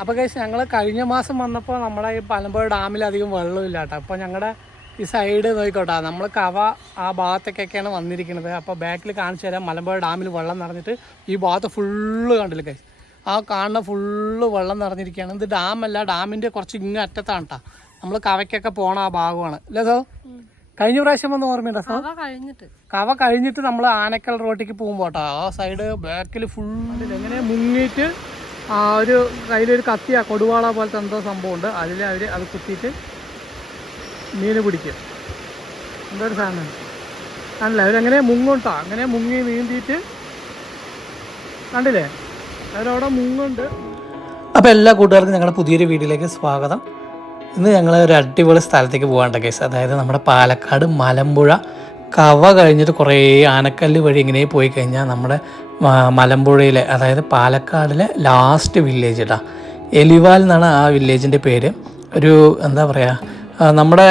അപ്പോൾ കഴിച്ച് ഞങ്ങൾ കഴിഞ്ഞ മാസം വന്നപ്പോൾ നമ്മുടെ ഈ പലമ്പുഴ ഡാമിൽ അധികം വെള്ളമില്ല കേട്ടോ അപ്പോൾ ഞങ്ങളുടെ ഈ സൈഡ് നോക്കിക്കോട്ടെ നമ്മൾ കവ ആ ഭാഗത്തേക്കൊക്കെയാണ് വന്നിരിക്കുന്നത്. അപ്പോൾ ബാക്കിൽ കാണിച്ചു തരാം. മലമ്പുഴ ഡാമിൽ വെള്ളം നിറഞ്ഞിട്ട് ഈ ഭാഗത്ത് ഫുള്ള് കണ്ടില്ല കഴിച്ച് ആ കാണുന്ന ഫുള്ള് വെള്ളം നിറഞ്ഞിരിക്കുകയാണ്. ഇത് ഡാമല്ല ഡാമിന്റെ കുറച്ച് ഇങ്ങ് അറ്റത്താണ് കേട്ടോ നമ്മൾ കവയ്ക്കൊക്കെ പോണ ആ ഭാഗമാണ്. അല്ലേ സോ? കഴിഞ്ഞ പ്രാവശ്യം വന്ന് ഓർമ്മയുണ്ടോ സോ? കവ കഴിഞ്ഞിട്ട്. നമ്മൾ ആനക്കൽ റോട്ടിക്ക് പോകുമ്പോട്ടോ ആ സൈഡ് ബാക്കിൽ ഫുള്ള് എങ്ങനെ മുങ്ങിയിട്ട് ആ ഒരു കയ്യിലൊരു കത്തിയ കൊടുവാള പോലത്തെ എന്തോ സംഭവമുണ്ട്. അതിൽ അവർ അത് കുത്തിയിട്ട് മീൻ പിടിക്കും. എന്തോ ഒരു സാധനം. അല്ല അവരങ്ങനെ മുങ്ങുണ്ടാ അങ്ങനെ മുങ്ങി നീന്തിയിട്ട് കണ്ടില്ലേ? അവരവിടെ മുങ്ങുണ്ട് അപ്പോൾ എല്ലാ കൂട്ടുകാർക്കും ഞങ്ങളുടെ പുതിയൊരു വീഡിയോയിലേക്ക് സ്വാഗതം. ഇന്ന് ഞങ്ങൾ ഒരു അടിപൊളി സ്ഥലത്തേക്ക് പോകാണ്ട കേസ്. അതായത് നമ്മുടെ പാലക്കാട് മലമ്പുഴ. കവ കഴിഞ്ഞിട്ട് കുറേ ആനക്കല്ല് വഴി ഇങ്ങനെ പോയി കഴിഞ്ഞാൽ നമ്മുടെ മലമ്പുഴയിലെ അതായത് പാലക്കാടിലെ ലാസ്റ്റ് വില്ലേജ് കേട്ടോ എലിവാൽ എന്നാണ് ആ വില്ലേജിന്റെ പേര്. ഒരു എന്താ പറയുക നമ്മുടെ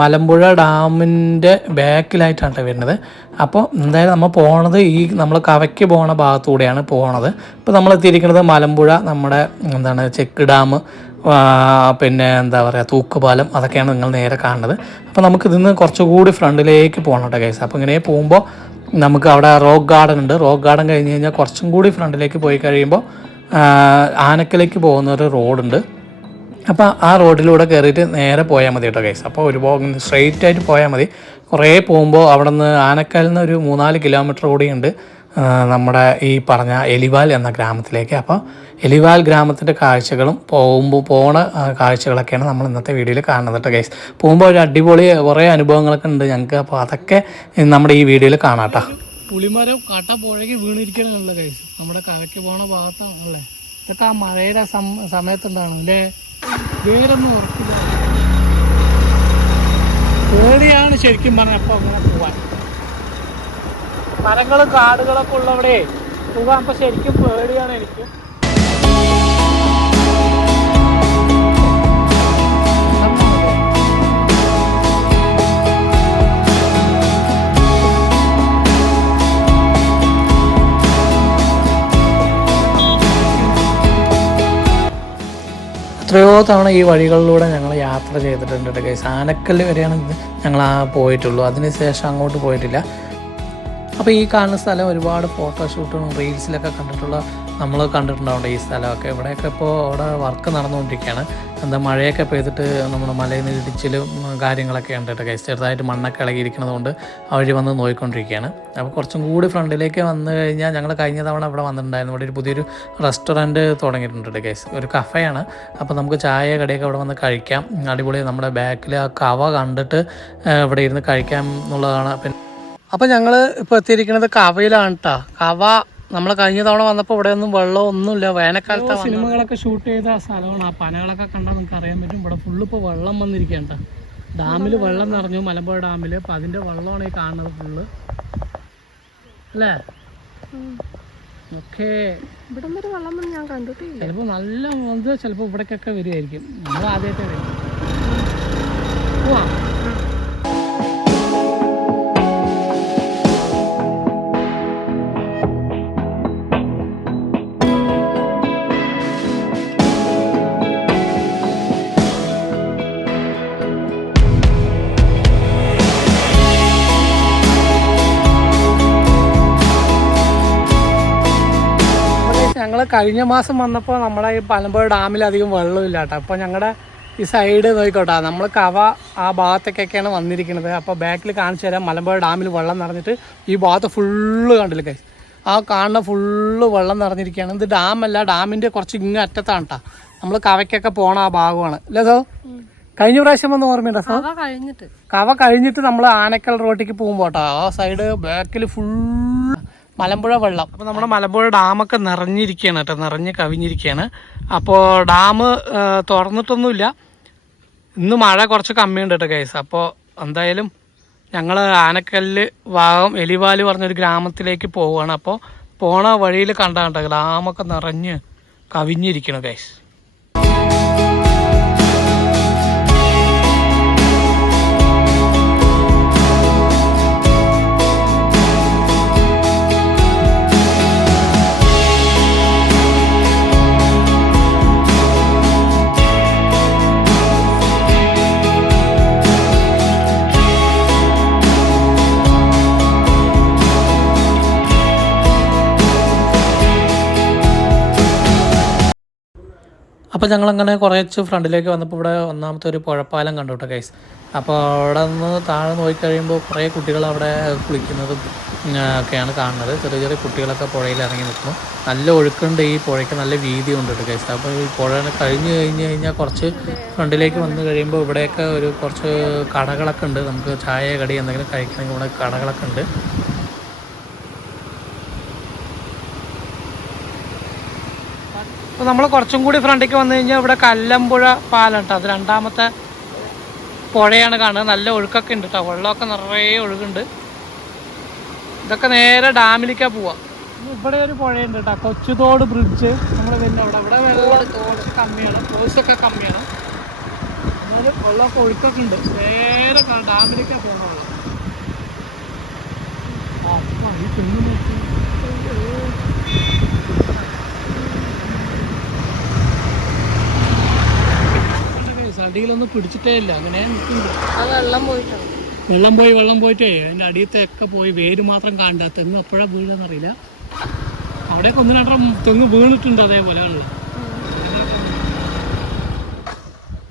മലമ്പുഴ ഡാമിന്റെ ബാക്കിലായിട്ടാണ് ട്ടോ വരുന്നത്. അപ്പോൾ എന്തായാലും നമ്മൾ പോണത് ഈ നമ്മൾ കവയ്ക്ക് പോണ ഭാഗത്തൂടെയാണ് പോണത്. ഇപ്പോൾ നമ്മൾ എത്തിയിരിക്കുന്നത് മലമ്പുഴ നമ്മുടെ എന്താണ് ചെക്ക് ഡാം പിന്നെ എന്താ പറയുക തൂക്കുപാലം അതൊക്കെയാണ് നിങ്ങൾ നേരെ കാണുന്നത്. അപ്പോൾ നമുക്ക് ഇതിന്ന് കുറച്ചുകൂടി ഫ്രണ്ടിലേക്ക് പോകണം കേട്ടോ കേസ് അപ്പോൾ ഇങ്ങനെ പോകുമ്പോൾ നമുക്ക് അവിടെ റോക്ക് ഗാർഡൻ ഉണ്ട്. റോക്ക് ഗാർഡൻ കഴിഞ്ഞ് കഴിഞ്ഞാൽ കുറച്ചും കൂടി ഫ്രണ്ടിലേക്ക് പോയി കഴിയുമ്പോൾ ആനക്കലേക്ക് പോകുന്ന ഒരു റോഡുണ്ട്. അപ്പോൾ ആ റോഡിലൂടെ കയറിയിട്ട് നേരെ പോയാൽ മതി കേട്ടോ ഗൈസ് അപ്പോൾ ഒരുപാട് സ്ട്രെയിറ്റ് ആയിട്ട് പോയാൽ മതി. കുറേ പോകുമ്പോൾ അവിടെ നിന്ന് ആനക്കാലിൽ നിന്ന് ഒരു മൂന്നാൽ കിലോമീറ്റർ കൂടിയുണ്ട് ആ, നമ്മുടെ ഈ പറഞ്ഞ എലിവാൽ എന്ന ഗ്രാമത്തിലേക്ക്. അപ്പോൾ എലിവാൽ ഗ്രാമത്തിന്റെ കാഴ്ചകളും പോകുമ്പോൾ പോണ കാഴ്ചകളൊക്കെയാണ് നമ്മൾ ഇന്നത്തെ വീഡിയോയിൽ കാണുന്നത് കേട്ടോ ഗൈസ് പോകുമ്പോൾ ഒരു അടിപൊളി കുറേ അനുഭവങ്ങളൊക്കെ ഉണ്ട് ഞങ്ങൾക്ക്. അപ്പോൾ അതൊക്കെ നമ്മുടെ ഈ വീഡിയോയിൽ കാണാം കേട്ടോ. പുളിമരം കട്ട പുഴകി വീണിരിക്കണമല്ലോ ഗൈസ് നമ്മുടെ കരയ്ക്ക് പോണ ഭാഗത്താണല്ലേ ഇതൊക്കെ ആ മഴയുടെ സമയത്തുണ്ടാണ് അല്ലേ? വേറൊന്നും ഉറപ്പില്ല. പേടിയാണ് ശരിക്കും പറഞ്ഞപ്പോൾ അങ്ങനെ പോവാൻ. മരങ്ങളും കാടുകളൊക്കെ ഉള്ളവിടെ പോകാൻ ഇപ്പൊ ശരിക്കും പേടിയാണ് എനിക്ക്. എത്രയോ തവണ ഈ വഴികളിലൂടെ ഞങ്ങൾ യാത്ര ചെയ്തിട്ടുണ്ട് കേസ് ആനക്കല്ല് വരെയാണ് ഞങ്ങൾ ആ പോയിട്ടുള്ളൂ. അതിനുശേഷം അങ്ങോട്ട് പോയിട്ടില്ല. അപ്പോൾ ഈ കാണുന്ന സ്ഥലം ഒരുപാട് ഫോട്ടോഷൂട്ടും റീൽസിലൊക്കെ കണ്ടിട്ടുള്ള നമ്മൾ കണ്ടിട്ടുണ്ടാവും ഈ സ്ഥലമൊക്കെ. ഇവിടെയൊക്കെ ഇപ്പോൾ അവിടെ വർക്ക് നടന്നുകൊണ്ടിരിക്കുകയാണ്. എന്താ മഴയൊക്കെ പെയ്തിട്ട് നമ്മുടെ മലയിൽ നിന്ന് ഇടിച്ചിലും കാര്യങ്ങളൊക്കെ ഉണ്ട് കേട്ടോ കൈസ് ചെറുതായിട്ട് മണ്ണൊക്കെ ഇളകിയിരിക്കുന്നത് കൊണ്ട് ആ വഴി വന്ന് നോയിക്കൊണ്ടിരിക്കുകയാണ്. അപ്പോൾ കുറച്ചും കൂടി ഫ്രണ്ടിലേക്ക് വന്നു കഴിഞ്ഞാൽ ഞങ്ങൾ കഴിഞ്ഞ തവണ ഇവിടെ വന്നിട്ടുണ്ടായിരുന്നു. ഇവിടെ ഒരു പുതിയൊരു റെസ്റ്റോറന്റ് തുടങ്ങിയിട്ടുണ്ട് കേസ് ഒരു കഫയാണ്. അപ്പോൾ നമുക്ക് ചായ കടയൊക്കെ ഇവിടെ വന്ന് കഴിക്കാം. അടിപൊളി നമ്മുടെ ബാക്കിൽ ആ കവ കണ്ടിട്ട് ഇവിടെ ഇരുന്ന് കഴിക്കാം എന്നുള്ളതാണ്. പിന്നെ അപ്പോൾ ഞങ്ങൾ ഇപ്പോൾ എത്തിയിരിക്കുന്നത് കവയിലാണ് കേട്ടോ കവ നമ്മൾ കഴിഞ്ഞ തവണ വന്നപ്പോൾ ഇവിടെ ഒന്നും വെള്ളം ഒന്നുമില്ല. വേനൽക്കാലത്ത് സിനിമകളൊക്കെ ഷൂട്ട് ചെയ്ത സ്ഥലമാണ്. ആ പനകളൊക്കെ കണ്ടാൽ നമുക്ക് അറിയാൻ പറ്റും. ഇവിടെ ഫുള്ള് ഇപ്പോൾ വെള്ളം വന്നിരിക്കുകയാണ് കേട്ടോ ഡാമിൽ വെള്ളം നിറഞ്ഞു. മലമ്പുഴ ഡാമിൽ അപ്പം അതിന്റെ വെള്ളമാണ് ഈ കാണുന്നത് ഫുള്ള് അല്ലേ? ഓക്കേ. ഇവിടം വരെ വെള്ളം ഞാൻ കണ്ടിട്ടില്ല. ചിലപ്പോൾ നല്ല ചിലപ്പോ ചിലപ്പോൾ ഇവിടേക്കൊക്കെ വരുമായിരിക്കും നമ്മൾ ആദ്യമായിട്ടേ വരും പോവാം. കഴിഞ്ഞ മാസം വന്നപ്പോൾ നമ്മുടെ ഈ പലമ്പുഴ ഡാമിൽ അധികം വെള്ളമില്ല കേട്ടോ അപ്പോൾ ഞങ്ങളുടെ ഈ സൈഡ് നോക്കിക്കോട്ടെ. നമ്മൾ കവ ആ ഭാഗത്തേക്കൊക്കെയാണ് വന്നിരിക്കുന്നത്. അപ്പോൾ ബാക്കിൽ കാണിച്ചു തരാം. മലമ്പുഴ ഡാമിൽ വെള്ളം നിറഞ്ഞിട്ട് ഈ ഭാഗത്ത് ഫുള്ള് കണ്ടില്ല കൈ ആ കാണുന്ന ഫുള്ള് വെള്ളം നിറഞ്ഞിരിക്കുകയാണ്. ഇത് ഡാമല്ല ഡാമിന്റെ കുറച്ച് ഇങ്ങ് അറ്റത്താണ് കേട്ടോ നമ്മൾ കവയ്ക്കൊക്കെ പോണ ആ ഭാഗമാണ്. അല്ലേ സോ? കഴിഞ്ഞ പ്രാവശ്യം വന്ന് ഓർമ്മയുണ്ടോ സോ? കഴിഞ്ഞിട്ട്. കവ കഴിഞ്ഞിട്ട് നമ്മൾ ആനക്കൽ റോട്ടിക്ക് പോകുമ്പോൾ കേട്ടോ ആ സൈഡ് ബാക്കിൽ ഫുൾ മലമ്പുഴ വെള്ളം. അപ്പോൾ നമ്മുടെ മലമ്പുഴ ഡാമൊക്കെ നിറഞ്ഞിരിക്കുകയാണ് കേട്ടോ നിറഞ്ഞ് കവിഞ്ഞിരിക്കുകയാണ് അപ്പോൾ ഡാം തുറന്നിട്ടൊന്നുമില്ല. ഇന്ന് മഴ കുറച്ച് കമ്മിയുണ്ട് കേട്ടോ കേസ് അപ്പോൾ എന്തായാലും ഞങ്ങൾ ആനക്കല്ല് ഭാഗം എലിവാൽ പറഞ്ഞൊരു ഗ്രാമത്തിലേക്ക് പോവുകയാണ്. അപ്പോൾ പോണ വഴിയിൽ കണ്ടാ കേട്ടോ ഡാമൊക്കെ നിറഞ്ഞ് കവിഞ്ഞിരിക്കണം കേസ് അപ്പോൾ ഞങ്ങളങ്ങനെ കുറച്ച് ഫ്രണ്ടിലേക്ക് വന്നപ്പോൾ ഇവിടെ ഒന്നാമത്തെ ഒരു പുഴപ്പാലം കണ്ടു കേട്ടോ ഗൈസ് അപ്പോൾ അവിടെ നിന്ന് താഴെ നോക്കി കഴിയുമ്പോൾ കുറേ കുട്ടികൾ അവിടെ കുളിക്കുന്നതും ഒക്കെയാണ് കാണുന്നത്. ചെറിയ ചെറിയ കുട്ടികളൊക്കെ പുഴയിൽ ഇറങ്ങി നിൽക്കുന്നു. നല്ല ഒഴുക്കുണ്ട് ഈ പുഴയ്ക്ക് നല്ല വീതി ഉണ്ട് കേട്ടോ ഗൈസ് അപ്പോൾ ഈ പുഴ കഴിഞ്ഞ് കഴിഞ്ഞ് കഴിഞ്ഞാൽ കുറച്ച് ഫ്രണ്ടിലേക്ക് വന്ന് കഴിയുമ്പോൾ ഇവിടെയൊക്കെ ഒരു കുറച്ച് കടകളൊക്കെ ഉണ്ട്. നമുക്ക് ചായ കടി എന്തെങ്കിലും കഴിക്കണമെങ്കിൽ ഇവിടെ കടകളൊക്കെ ഉണ്ട്. അപ്പോൾ നമ്മൾ കുറച്ചും കൂടി ഫ്രണ്ടിലേക്ക് വന്നു കഴിഞ്ഞാൽ ഇവിടെ കല്ലമ്പുഴ പാലം കേട്ടോ അത് രണ്ടാമത്തെ പുഴയാണ് കാണുന്നത്. നല്ല ഒഴുക്കൊക്കെ ഉണ്ട് കേട്ടോ വെള്ളമൊക്കെ നിറയെ ഒഴുകുണ്ട്. ഇതൊക്കെ നേരെ ഡാമിലേക്കാ പോവാ. ഇവിടെ ഒരു പുഴയുണ്ട് കേട്ടോ കൊച്ചുതോട് ബ്രിഡ്ജ് നമ്മൾ പിന്നെ അവിടെ ഇവിടെ വെള്ളം തോടൊക്കെ കമ്മിയാണ്. ഫോഴ്സൊക്കെ കമ്മിയാണ്. എന്നാലും വെള്ളമൊക്കെ ഒഴുക്കൊക്കെ ഉണ്ട്. നേരെ ഡാമിലേക്കാണ് ഡാമിലേക്കാ പോകണ വെള്ളം. ആ ആ, ഈ തെങ്ങ് നോക്കി അടിയിലൊന്നും പിടിച്ചിട്ടേ ഇല്ല. അങ്ങനെ വെള്ളം വെള്ളം പോയി വെള്ളം പോയിട്ടേ. അതിന്റെ അടിയത്തൊക്കെ പോയി വേര് മാത്രം കാണണ്ട തെങ്ങ് എപ്പോഴാണ് വീഴെന്നറിയില്ല അവിടെയൊക്കെ ഒന്ന് രണ്ടെണ്ണം തെങ്ങ് വീണിട്ടുണ്ട് അതേപോലെ വെള്ളം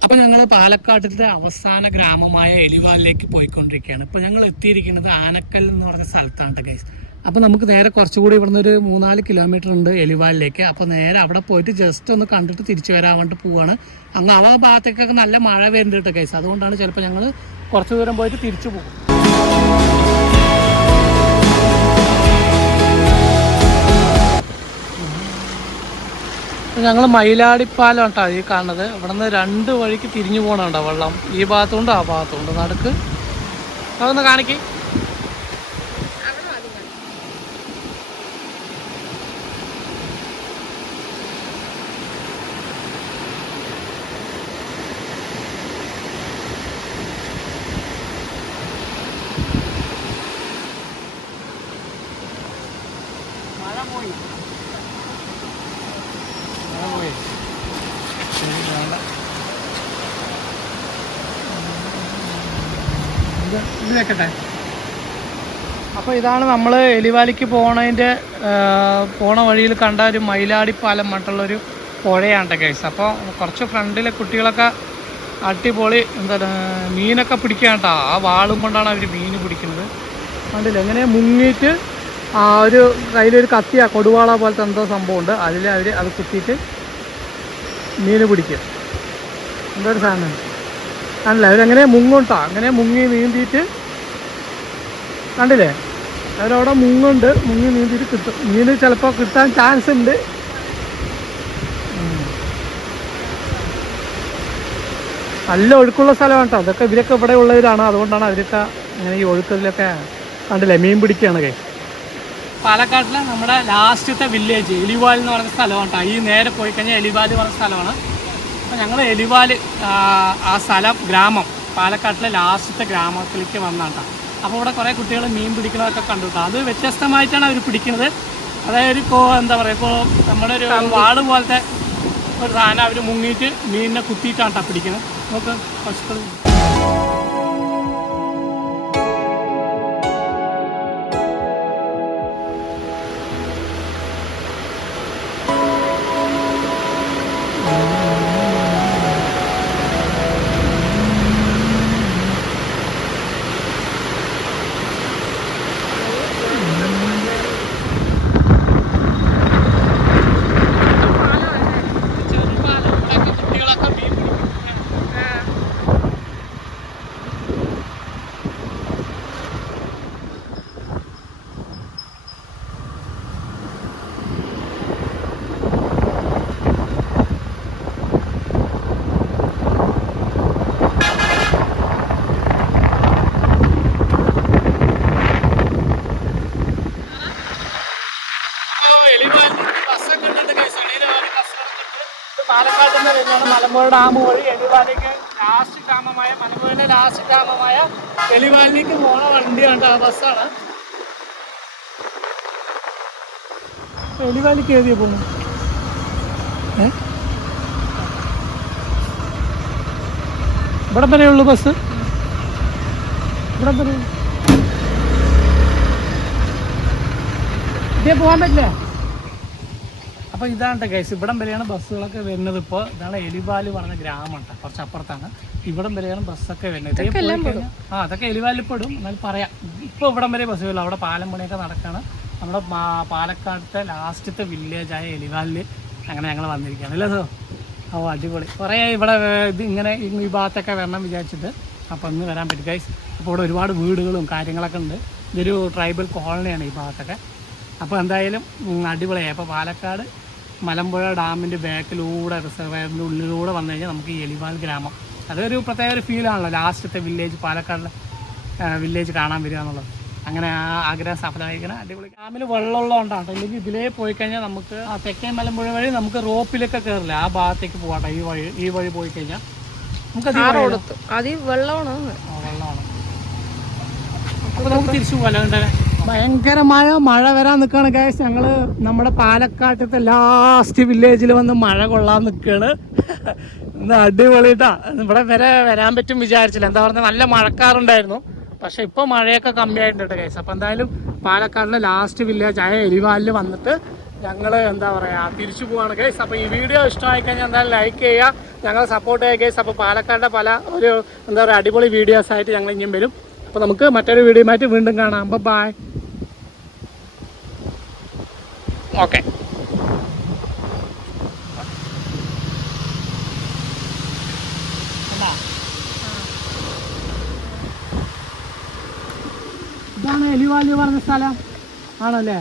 അപ്പം ഞങ്ങൾ പാലക്കാട്ടിലെ അവസാന ഗ്രാമമായ എലിവാലിലേക്ക് പോയിക്കൊണ്ടിരിക്കുകയാണ്. ഇപ്പോൾ ഞങ്ങൾ എത്തിയിരിക്കുന്നത് ആനക്കൽ എന്ന് പറഞ്ഞ സ്ഥലത്താണ് ഗൈസ് അപ്പോൾ നമുക്ക് നേരെ കുറച്ചുകൂടി ഇവിടുന്ന് ഒരു മൂന്നാൽ കിലോമീറ്റർ ഉണ്ട് എലിവാലിലേക്ക് അപ്പോൾ നേരെ അവിടെ പോയിട്ട് ജസ്റ്റ് ഒന്ന് കണ്ടിട്ട് തിരിച്ചു വരാൻ വേണ്ടി പോവുകയാണ് അങ്ങ് ആ ഭാഗത്തേക്കൊക്കെ നല്ല മഴ വരുന്നുണ്ട് കേട്ടോ കേസ് അതുകൊണ്ടാണ് ചിലപ്പോൾ ഞങ്ങൾ കുറച്ച് ദൂരം പോയിട്ട് തിരിച്ചു പോകും. ഞങ്ങൾ മയിലാടിപ്പാലം കേട്ടോ ഈ കാണുന്നത്. ഇവിടുന്ന് രണ്ട് വഴിക്ക് തിരിഞ്ഞു പോകണുണ്ടോ വെള്ളം? ഈ ഭാഗത്തുണ്ടോ ആ ഭാഗത്തുണ്ടോ. നടക്ക്. അതൊന്ന് കാണിക്ക് മഴ പോയി മഴ പോയി ശരി, വേണ്ട. ഇത് വെക്കട്ടെ അപ്പോൾ ഇതാണ് നമ്മൾ എലിവാലിക്ക് പോണതിന്റെ പോണ വഴിയിൽ കണ്ട ഒരു മയിലാടിപ്പാലം ഒരു പുഴയാണ് കേസ് അപ്പോൾ കുറച്ച് ഫ്രണ്ടിലെ കുട്ടികളൊക്കെ അടിപൊളി എന്താ മീനൊക്കെ പിടിക്കാൻ കേട്ടോ ആ വാളും കൊണ്ടാണ് അവർ മീൻ പിടിക്കുന്നത്. കണ്ടില്ല? എങ്ങനെ മുങ്ങിയിട്ട് ആ ഒരു കയ്യിലൊരു കത്തിയ കൊടുവാള പോലത്തെ എന്തോ സംഭവമുണ്ട്. അതിൽ അവർ അത് കുത്തിയിട്ട് മീൻ പിടിക്കും. എന്തോ ഒരു സാധനം. ആണല്ലേ? അവരങ്ങനെ മുങ്ങുണ്ടാ. അങ്ങനെ മുങ്ങി നീന്തിയിട്ട് കണ്ടില്ലേ? അവരവിടെ മുങ്ങുണ്ട്. മുങ്ങി നീന്തിയിട്ട് കിട്ടും. മീൻ ചിലപ്പോൾ കിട്ടാൻ ചാൻസ് ഉണ്ട്. നല്ല ഒഴുക്കുള്ള സ്ഥലമാണ്? കേട്ടോ അതൊക്കെ ഇവരൊക്കെ ഇവിടെ ഉള്ളവരാണ്. അതുകൊണ്ടാണ് അവരൊക്കെ ഇങ്ങനെ ഈ ഒഴുക്കത്തിലൊക്കെ കണ്ടില്ലേ? മീൻ പിടിക്കുകയാണ് കൈ പാലക്കാട്ടിലെ നമ്മുടെ ലാസ്റ്റത്തെ വില്ലേജ് എലിവാൽ എന്ന് പറയുന്ന സ്ഥലമാണ് കേട്ടോ ഈ നേരെ പോയി കഴിഞ്ഞാൽ എലിവാൽ എന്ന് പറയുന്ന സ്ഥലമാണ്. അപ്പോൾ ഞങ്ങൾ എലിവാൽ ആ സ്ഥലം ഗ്രാമം പാലക്കാട്ടിലെ ലാസ്റ്റത്തെ ഗ്രാമത്തിലേക്ക് വന്നാണ് കേട്ടോ അപ്പോൾ ഇവിടെ കുറേ കുട്ടികൾ മീൻ പിടിക്കുന്നതൊക്കെ കണ്ടു കേട്ടോ അത് വ്യത്യസ്തമായിട്ടാണ് അവർ പിടിക്കുന്നത്. അതായത് ഒരു കോ എന്താ പറയുക ഇപ്പോൾ നമ്മുടെ ഒരു വാട് പോലത്തെ ഒരു സാധനം അവർ മുങ്ങിയിട്ട് മീനിനെ കുത്തിയിട്ടാണ് കേട്ടോ പിടിക്കുന്നത്. നമുക്ക് പശുക്കൾ മലമ്പുഴ ഡാം വഴി എലിവാലിക്ക് ലാസ്റ്റ് ഗ്രാമമായ മലമ്പുഴയുടെ ലാസ്റ്റ് ഗ്രാമമായ എലിവാലിലേക്ക് പോണ വണ്ടിയാണ് ബസ്സാണ്. എലിവാലിക്ക് ഏതിയാ പോകുന്നു ഇവിടെ വരെയുള്ളൂ ബസ്? ഇവിടെ വരെ ഇതേ പോകാൻ പറ്റില്ല? അപ്പോൾ ഇതാണ് ഗൈസ് ഇവിടം വരെയാണ് ബസ്സുകളൊക്കെ വരുന്നത്. ഇപ്പോൾ ഇതാണ് എലിവാൽ പറഞ്ഞ ഗ്രാമമാണ് കുറച്ച് അപ്പുറത്താണ്. ഇവിടം വരെയാണ് ബസ്സൊക്കെ വരുന്നത്. ആ അതൊക്കെ എലിവാലിൽ പെടും. എന്നാൽ പറയാം. ഇപ്പോൾ ഇവിടം വരെ ബസ് വരില്ല അവിടെ പാലം പണിയൊക്കെ നടക്കുകയാണ് നമ്മുടെ പാലക്കാടത്തെ ലാസ്റ്റത്തെ വില്ലേജായ എലിവാലിൽ അങ്ങനെ ഞങ്ങൾ വന്നിരിക്കുകയാണ്. അല്ലേ സോ ഓ അടിപൊളി. കുറേ ഇവിടെ ഇത് ഇങ്ങനെ ഈ ഭാഗത്തൊക്കെ വരണം വിചാരിച്ചിട്ട് അപ്പോൾ ഇന്ന് വരാൻ പറ്റും. ഗൈസ് അപ്പോൾ ഇവിടെ ഒരുപാട് വീടുകളും കാര്യങ്ങളൊക്കെ ഉണ്ട്. ഇതൊരു ട്രൈബൽ കോളനിയാണ് ഈ ഭാഗത്തൊക്കെ. അപ്പോൾ എന്തായാലും അടിപൊളിയായി. അപ്പോൾ പാലക്കാട് മലമ്പുഴ ഡാമിന്റെ ബാക്കിലൂടെ റിസർവയറിന്റെ ഉള്ളിലൂടെ വന്നു കഴിഞ്ഞാൽ നമുക്ക് ഈ എലിവാൽ ഗ്രാമം. അതൊരു പ്രത്യേക ഒരു ഫീലാണല്ലോ ലാസ്റ്റത്തെ വില്ലേജ് പാലക്കാടിലെ വില്ലേജ് കാണാൻ വരിക എന്നുള്ളത്. അങ്ങനെ ആ ആഗ്രഹം സഫലമായിരിക്കണം അടിപൊളി. ഡാമിൽ വെള്ളമുള്ളതുകൊണ്ടാണ് അല്ലെങ്കിൽ ഇതിലേ പോയി കഴിഞ്ഞാൽ നമുക്ക് ആ തെക്കേ മലമ്പുഴ വഴി നമുക്ക് റോപ്പിലൊക്കെ കയറില്ല ആ ഭാഗത്തേക്ക് പോകട്ടെ ഈ വഴി ഈ വഴി പോയി കഴിഞ്ഞാൽ. നമുക്ക് വെള്ളമാണ്? വെള്ളമാണ്. നമുക്ക് തിരിച്ചു പോകാം ഭയങ്കരമായ മഴ വരാൻ നിൽക്കുകയാണ് ഗൈസ് ഞങ്ങൾ നമ്മുടെ പാലക്കാട്ടത്തെ ലാസ്റ്റ് വില്ലേജിൽ വന്ന് മഴ കൊള്ളാൻ നിൽക്കുകയാണ് ഇന്ന് അടിപൊളിട്ടാ. ഇവിടെ വരെ വരാൻ പറ്റും വിചാരിച്ചില്ല. എന്താ പറഞ്ഞാൽ നല്ല മഴക്കാറുണ്ടായിരുന്നു. പക്ഷെ ഇപ്പൊ മഴയൊക്കെ കമ്മിയായിട്ടുണ്ട് ഗൈസ് അപ്പൊ എന്തായാലും പാലക്കാടിലെ ലാസ്റ്റ് വില്ലേജ് ആയ എലിവാലിൽ വന്നിട്ട് ഞങ്ങൾ എന്താ പറയാ തിരിച്ചു പോവാണ് ഗൈസ് അപ്പോൾ ഈ വീഡിയോ ഇഷ്ടമായി കഴിഞ്ഞാൽ എന്തായാലും ലൈക്ക് ചെയ്യുക. ഞങ്ങളെ സപ്പോർട്ട് ചെയ്യുക ഗൈസ് അപ്പോൾ പാലക്കാടിന്റെ പല ഒരു എന്താ പറയുക അടിപൊളി വീഡിയോസ് ആയിട്ട് ഞങ്ങൾ ഇനിയും വരും. അപ്പോൾ നമുക്ക് മറ്റൊരു വീഡിയോയുമായിട്ട് വീണ്ടും കാണാം. ബൈ ഓക്കെ ഇതാണ് എലിവാലി പറഞ്ഞ സ്ഥലം. ആണല്ലേ?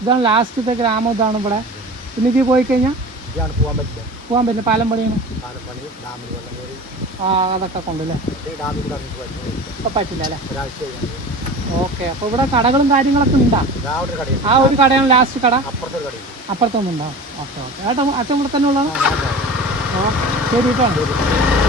ഇതാണ് ലാസ്റ്റത്തെ ഗ്രാമം ഇതാണ് ഇവിടെ. പിന്നെ ഇതിൽ പോയി കഴിഞ്ഞാൽ പോകാൻ പറ്റില്ല. പാലം പണിയാണ് ആ അതൊക്കെ കൊണ്ടല്ലേ പറ്റില്ല അല്ലേ? ഓക്കെ അപ്പൊ ഇവിടെ കടകളും കാര്യങ്ങളൊക്കെ ഉണ്ടാ? ആ ഒരു കടയാണ് ലാസ്റ്റ് കട. അപ്പുറത്തൊന്നും ഉണ്ടാവും ഓക്കെ ഓക്കെ. ഏട്ടാ അച്ഛൻ ഇവിടെ തന്നെ ഉള്ളതാണ്? ശരി കേട്ടോ